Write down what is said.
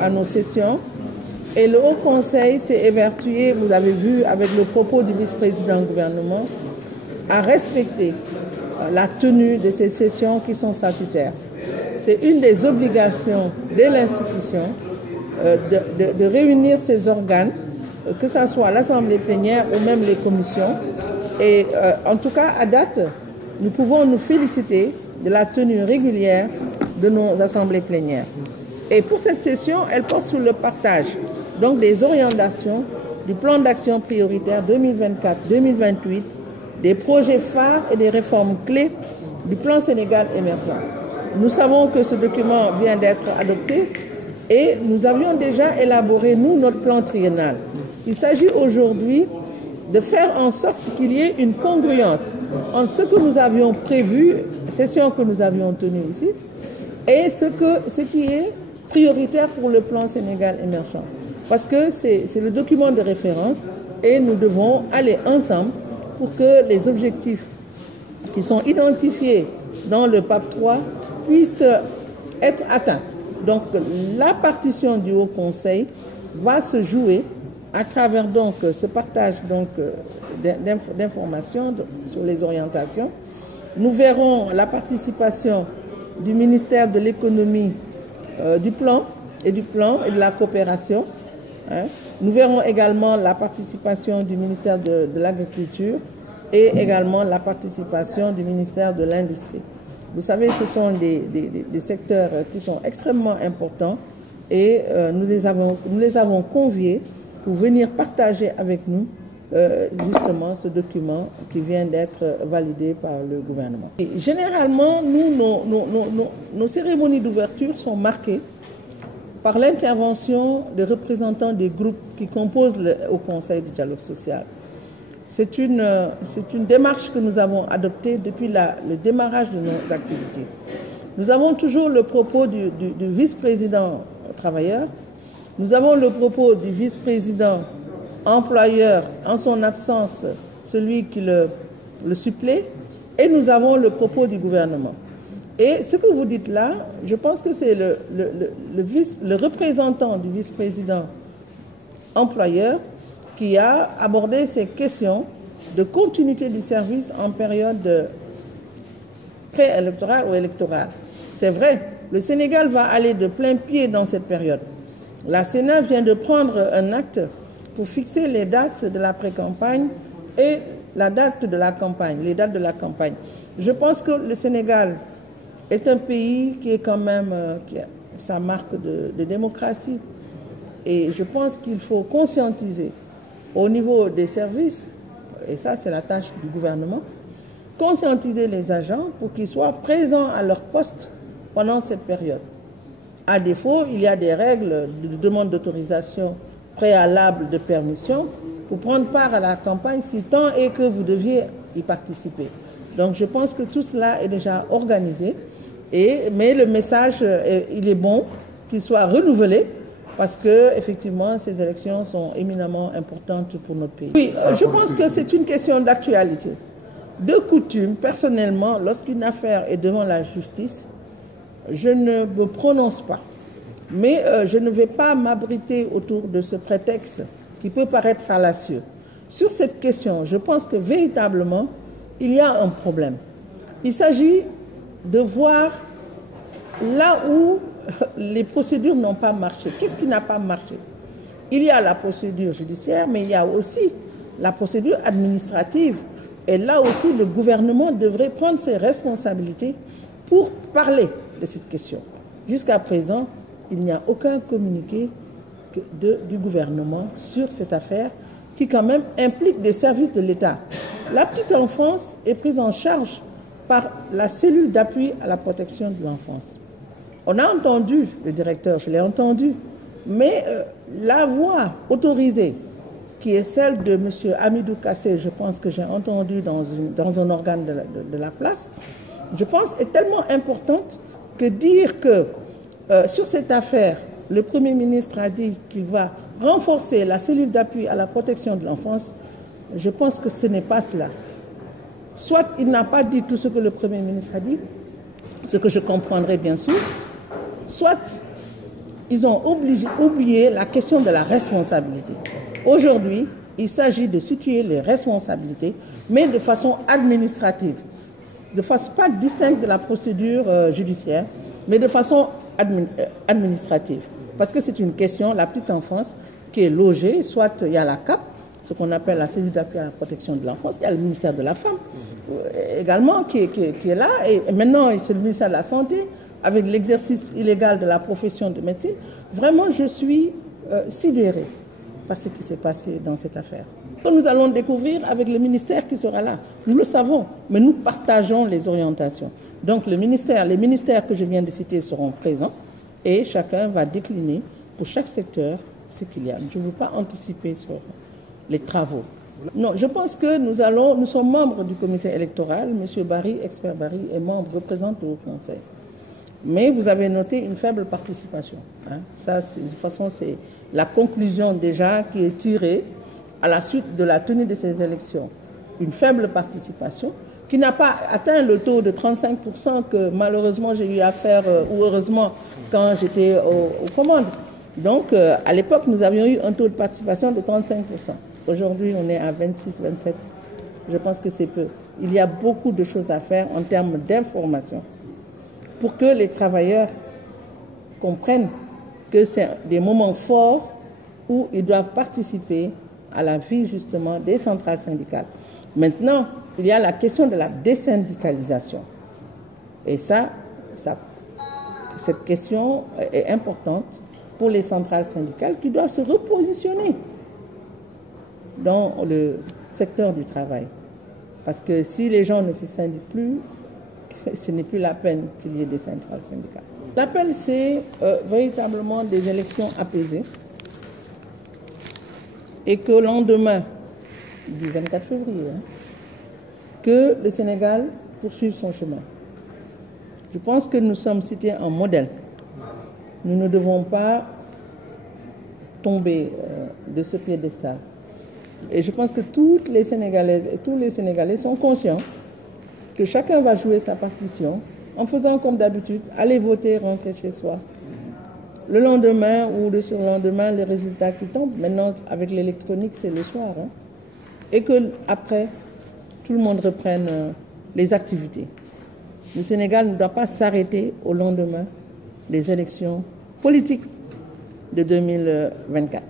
à nos sessions et le Haut Conseil s'est évertué, vous l'avez vu avec le propos du vice-président du gouvernement, à respecter la tenue de ces sessions qui sont statutaires. C'est une des obligations de l'institution de réunir ces organes, que ce soit l'Assemblée plénière ou même les commissions. Et en tout cas, à date, nous pouvons nous féliciter de la tenue régulière de nos assemblées plénières. Et pour cette session, elle porte sur le partage donc des orientations du plan d'action prioritaire 2024-2028, des projets phares et des réformes clés du plan Sénégal émergent. Nous savons que ce document vient d'être adopté et nous avions déjà élaboré, nous, notre plan triennal. Il s'agit aujourd'hui de faire en sorte qu'il y ait une congruence entre ce que nous avions prévu, session que nous avions tenue ici, et ce qui est prioritaire pour le plan Sénégal émergent. Parce que c'est le document de référence et nous devons aller ensemble pour que les objectifs qui sont identifiés dans le PAP 3 puissent être atteints. Donc la partition du Haut Conseil va se jouer à travers donc ce partage d'informations sur les orientations. Nous verrons la participation du ministère de l'économie, du plan et de la coopération. Nous verrons également la participation du ministère de l'Agriculture et également la participation du ministère de l'Industrie. Vous savez, ce sont des secteurs qui sont extrêmement importants et nous les avons conviés pour venir partager avec nous justement ce document qui vient d'être validé par le gouvernement. Et généralement, nos cérémonies d'ouverture sont marquées par l'intervention des représentants des groupes qui composent le Haut Conseil du dialogue social. C'est une démarche que nous avons adoptée depuis le démarrage de nos activités. Nous avons toujours le propos du vice-président travailleur, nous avons le propos du vice-président employeur, en son absence, celui qui le supplée, et nous avons le propos du gouvernement. Et ce que vous dites là, je pense que c'est le représentant du vice-président employeur qui a abordé ces questions de continuité du service en période préélectorale ou électorale. C'est vrai, le Sénégal va aller de plein pied dans cette période. La Sénat vient de prendre un acte pour fixer les dates de la pré-campagne et la date de la campagne, les dates de la campagne. Je pense que le Sénégal est un pays qui est quand même, qui a sa marque de démocratie. Et je pense qu'il faut conscientiser au niveau des services, et ça c'est la tâche du gouvernement, conscientiser les agents pour qu'ils soient présents à leur poste pendant cette période. À défaut, il y a des règles de demande d'autorisation préalable de permission pour prendre part à la campagne si tant est que vous deviez y participer. Donc je pense que tout cela est déjà organisé, mais le message, il est bon qu'il soit renouvelé parce que effectivement ces élections sont éminemment importantes pour notre pays. Oui, je pense que c'est une question d'actualité. De coutume, personnellement, lorsqu'une affaire est devant la justice, je ne me prononce pas. Mais je ne vais pas m'abriter autour de ce prétexte qui peut paraître fallacieux. Sur cette question, je pense que véritablement, il y a un problème. Il s'agit de voir là où les procédures n'ont pas marché. Qu'est-ce qui n'a pas marché? Il y a la procédure judiciaire, mais il y a aussi la procédure administrative. Et là aussi, le gouvernement devrait prendre ses responsabilités pour parler de cette question. Jusqu'à présent, il n'y a aucun communiqué du gouvernement sur cette affaire qui quand même implique des services de l'État. La petite enfance est prise en charge par la cellule d'appui à la protection de l'enfance. On a entendu le directeur, je l'ai entendu, mais la voix autorisée, qui est celle de M. Hamidou Kassé, je pense que j'ai entendu dans un organe de la place, je pense est tellement importante que dire que sur cette affaire, le Premier ministre a dit qu'il va renforcer la cellule d'appui à la protection de l'enfance, je pense que ce n'est pas cela. Soit il n'a pas dit tout ce que le Premier ministre a dit, ce que je comprendrai bien sûr, soit ils ont oublié la question de la responsabilité. Aujourd'hui, il s'agit de situer les responsabilités, mais de façon administrative, de façon pas distincte de la procédure judiciaire, mais de façon administrative. Parce que c'est une question, la petite enfance, qui est logée, soit il y a la CAP, ce qu'on appelle la cellule d'appui à la protection de l'enfance, il y a le ministère de la Femme également qui est là, et maintenant c'est le ministère de la Santé, avec l'exercice illégal de la profession de médecine. Vraiment, je suis sidérée par ce qui s'est passé dans cette affaire. Nous allons découvrir avec le ministère qui sera là. Nous le savons, mais nous partageons les orientations. Donc les ministères que je viens de citer seront présents et chacun va décliner pour chaque secteur ce qu'il y a. Je ne veux pas anticiper sur les travaux. Non, je pense que nous sommes membres du comité électoral. M. Barry, expert Barry, est membre, représente le Haut Conseil. Mais vous avez noté une faible participation. Ça, de toute façon, c'est la conclusion déjà qui est tirée à la suite de la tenue de ces élections. Une faible participation qui n'a pas atteint le taux de 35% que malheureusement j'ai eu à faire, ou heureusement, quand j'étais aux commandes. Donc, à l'époque, nous avions eu un taux de participation de 35%. Aujourd'hui, on est à 26, 27. Je pense que c'est peu. Il y a beaucoup de choses à faire en termes d'information pour que les travailleurs comprennent que c'est des moments forts où ils doivent participer à la vie justement des centrales syndicales. Maintenant, il y a la question de la désyndicalisation. Et cette question est importante pour les centrales syndicales qui doivent se repositionner dans le secteur du travail. Parce que si les gens ne se syndiquent plus, ce n'est plus la peine qu'il y ait des centrales syndicales. L'appel, c'est véritablement des élections apaisées et qu'au lendemain du 24 février, que le Sénégal poursuive son chemin. Je pense que nous sommes cités en modèle. Nous ne devons pas tomber de ce piédestal. Et je pense que toutes les Sénégalaises et tous les Sénégalais sont conscients que chacun va jouer sa partition en faisant comme d'habitude, aller voter, rentrer chez soi. Le lendemain ou le surlendemain, les résultats qui tombent, maintenant avec l'électronique, c'est le soir. Et que après, tout le monde reprenne les activités. Le Sénégal ne doit pas s'arrêter au lendemain des élections politiques de 2024.